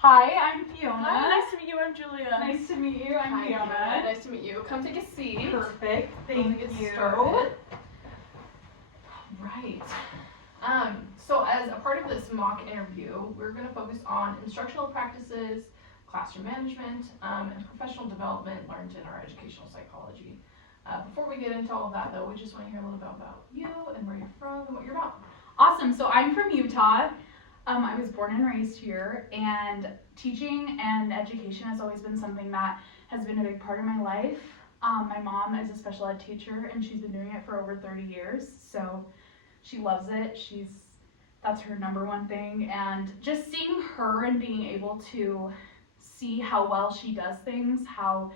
Hi, I'm Fiona. Hi, nice to meet you. I'm Julia. Nice to meet you. I'm Hi, Fiona. Nice to meet you. Come take a seat. Perfect. Thank you. Started. Right. So as a part of this mock interview, we're going to focus on instructional practices, classroom management, and professional development learned in our educational psychology. Before we get into all of that, though, we just want to hear a little bit about you and where you're from and what you're about. Awesome. So I'm from Utah. I was born and raised here, and teaching and education has always been something that has been a big part of my life. My mom is a special ed teacher, and she's been doing it for over 30 years, so she loves it. That's her number one thing, and just seeing her and being able to see how well she does things, how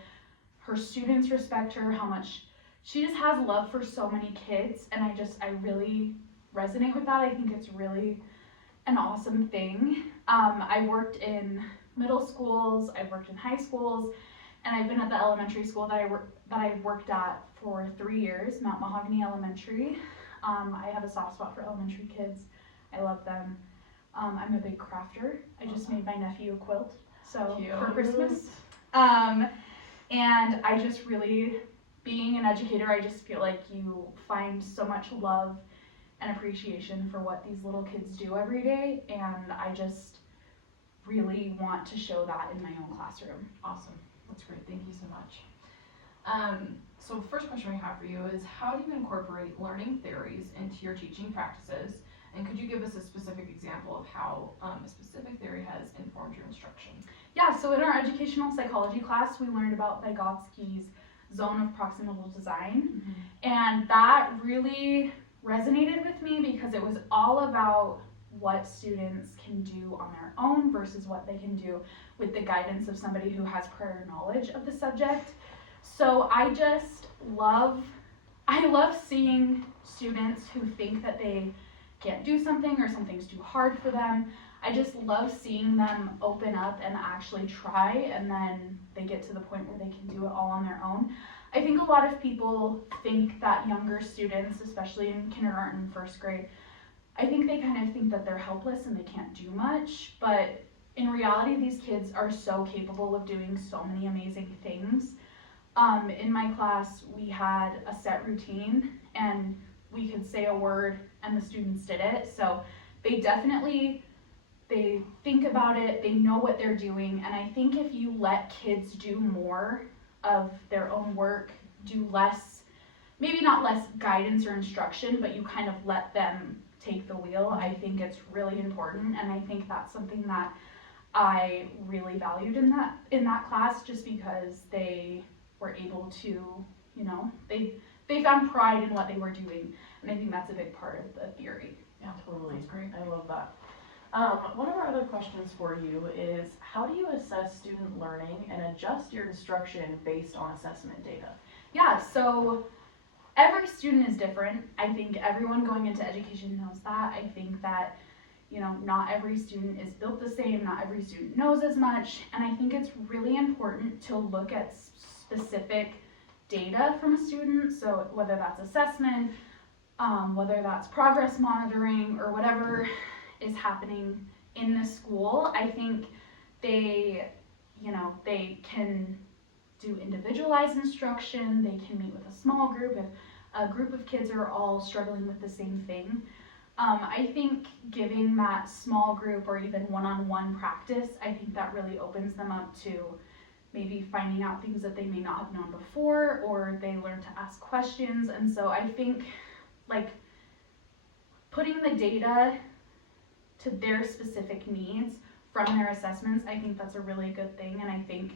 her students respect her, how much she just has love for so many kids, and I really resonate with that. I think it's really an awesome thing. I worked in middle schools, I've worked in high schools, and I've been at the elementary school that I worked at for 3 years, Mount Mahogany Elementary. I have a soft spot for elementary kids. I love them. I'm a big crafter. I just made my nephew a quilt for Christmas. And I just really, being an educator, I just feel like you find so much love and appreciation for what these little kids do every day, and I just really want to show that in my own classroom. Awesome. That's great. Thank you so much. So the first question we have for you is, how do you incorporate learning theories into your teaching practices? And could you give us a specific example of how a specific theory has informed your instruction? Yeah, so in our educational psychology class, we learned about Vygotsky's zone of proximal design, and that really resonated with me because it was all about what students can do on their own versus what they can do with the guidance of somebody who has prior knowledge of the subject. So I love seeing students who think that they can't do something or something's too hard for them. I just love seeing them open up and actually try, and then they get to the point where they can do it all on their own. I think a lot of people think that younger students, especially in kindergarten and first grade, I think they kind of think that they're helpless and they can't do much, but in reality, these kids are so capable of doing so many amazing things. In my class, we had a set routine, and we could say a word and the students did it, so they think about it, they know what they're doing, and I think if you let kids do more of their own work, do less, maybe not less guidance or instruction, but you kind of let them take the wheel, I think it's really important, and I think that's something that I really valued in that class, just because they were able to, they found pride in what they were doing, and I think that's a big part of the theory. Yeah, totally. That's great. I love that. One of our other questions for you is, how do you assess student learning and adjust your instruction based on assessment data? Yeah, so every student is different. I think everyone going into education knows that. I think that, not every student is built the same, not every student knows as much, and I think it's really important to look at specific data from a student, so whether that's assessment, whether that's progress monitoring, or whatever is happening in the school. I think they can do individualized instruction, they can meet with a small group if a group of kids are all struggling with the same thing. I think giving that small group or even one-on-one practice, I think that really opens them up to maybe finding out things that they may not have known before, or they learn to ask questions. And so I think putting the data to their specific needs from their assessments, I think that's a really good thing. And I think,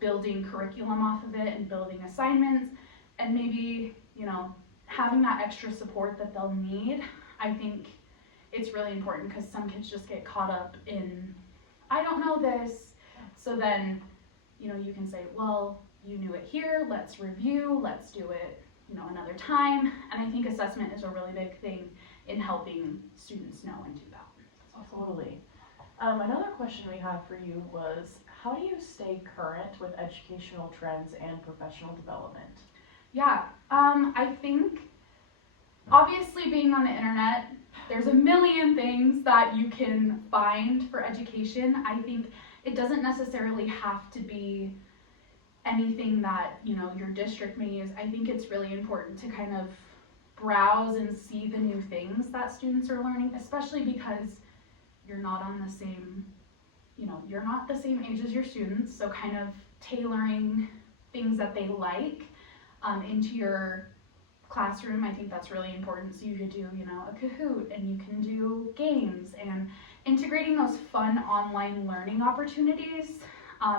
building curriculum off of it and building assignments and maybe, having that extra support that they'll need, I think it's really important, because some kids just get caught up in, I don't know this. So then, you can say, well, you knew it here, let's review, let's do it, another time. And I think assessment is a really big thing in helping students know and do that. Totally. Another question we had for you was, how do you stay current with educational trends and professional development? Yeah, I think obviously being on the internet there's a million things that you can find for education. I think it doesn't necessarily have to be anything that, you know, your district may use. I think it's really important to kind of browse and see the new things that students are learning, especially because you're not on the same, you know, you're not the same age as your students, so kind of tailoring things that they like into your classroom. I think that's really important. So you could do, you know, a Kahoot, and you can do games, and integrating those fun online learning opportunities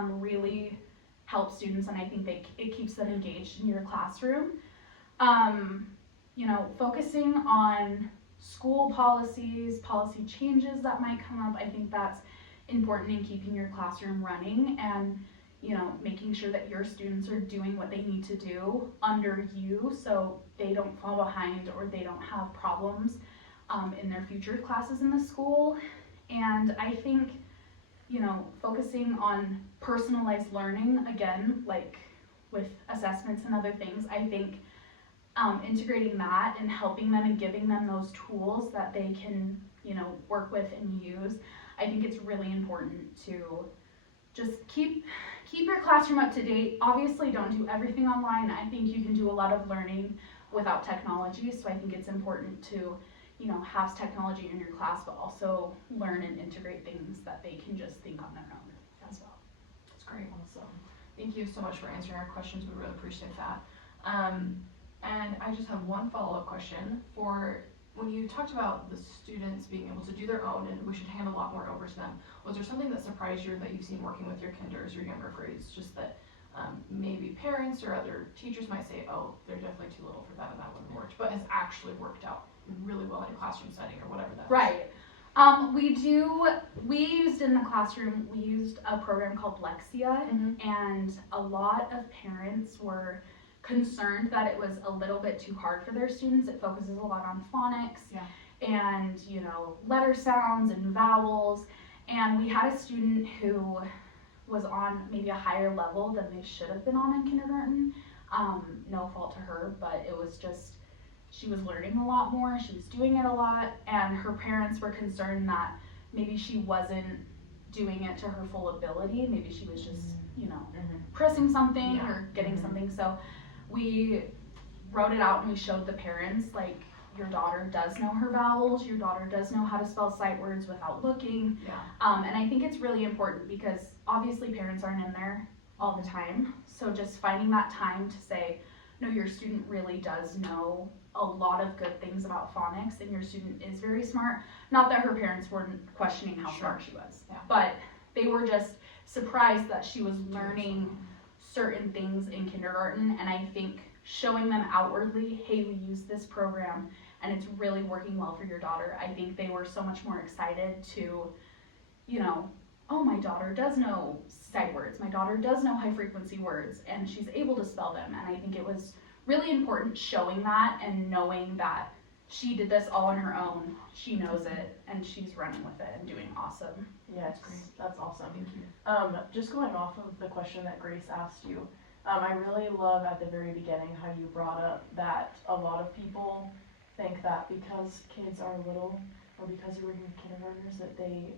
really helps students, and I think it keeps them engaged in your classroom. You know, focusing on school policies, policy changes that might come up, I think that's important in keeping your classroom running, and you know, making sure that your students are doing what they need to do under you so they don't fall behind or they don't have problems in their future classes in the school. And I think, you know, focusing on personalized learning, again, like with assessments and other things, I think integrating that and helping them and giving them those tools that they can, you know, work with and use, I think it's really important to just keep your classroom up to date. Obviously, don't do everything online. I think you can do a lot of learning without technology, so I think it's important to, you know, have technology in your class, but also learn and integrate things that they can just think on their own as well. That's great. Awesome. Thank you so much for answering our questions. We really appreciate that. And I just have one follow-up question. For when you talked about the students being able to do their own and we should hand a lot more over to them, was there something that surprised you that you've seen working with your kinders or younger grades, just that maybe parents or other teachers might say, oh, they're definitely too little for that and that wouldn't work, but has actually worked out really well in a classroom setting or whatever that is? Right. We used in the classroom, we used a program called Lexia, and a lot of parents were concerned that it was a little bit too hard for their students. It focuses a lot on phonics and, you know, letter sounds and vowels, and we had a student who was on maybe a higher level than they should have been on in kindergarten. No fault to her, but it was just, she was learning a lot more, she was doing it a lot, and her parents were concerned that maybe she wasn't doing it to her full ability. Maybe she was just, you know, pressing something or getting something. So we wrote it out and we showed the parents, like, your daughter does know her vowels, your daughter does know how to spell sight words without looking. And I think it's really important because obviously parents aren't in there all the time. So just finding that time to say, no, your student really does know a lot of good things about phonics and your student is very smart. Not that her parents weren't questioning how smart she was, but they were just surprised that she was learning certain things in kindergarten. And I think showing them outwardly, hey, we use this program and it's really working well for your daughter, I think they were so much more excited to, you know, oh, my daughter does know sight words, my daughter does know high frequency words, and she's able to spell them. And I think it was really important showing that and knowing that she did this all on her own, she knows it, and she's running with it and doing awesome. Yes, great. That's awesome. Thank you. Just going off of the question that Grace asked you, I really love at the very beginning how you brought up that a lot of people think that because kids are little or because you're working with kindergartners that they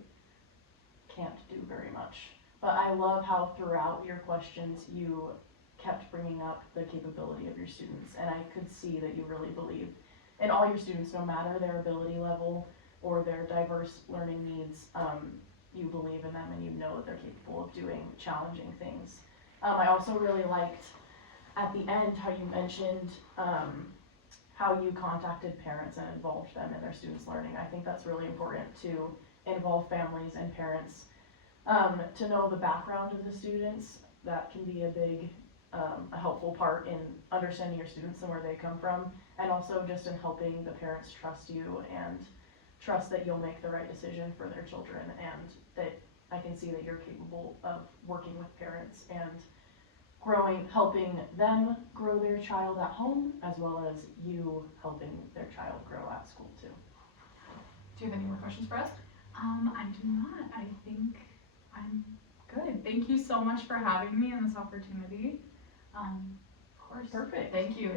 can't do very much. But I love how throughout your questions you kept bringing up the capability of your students, and I could see that you really believed in all your students, no matter their ability level or their diverse learning needs. You believe in them and you know that they're capable of doing challenging things. I also really liked at the end how you mentioned how you contacted parents and involved them in their students' learning. I think that's really important to involve families and parents to know the background of the students. That can be a helpful part in understanding your students and where they come from, and also just in helping the parents trust you and trust that you'll make the right decision for their children, and that I can see that you're capable of working with parents and helping them grow their child at home, as well as you helping their child grow at school too. Do you have any more questions for us? I do not. I think I'm good. Thank you so much for having me and this opportunity. Of course. Perfect. Thank you.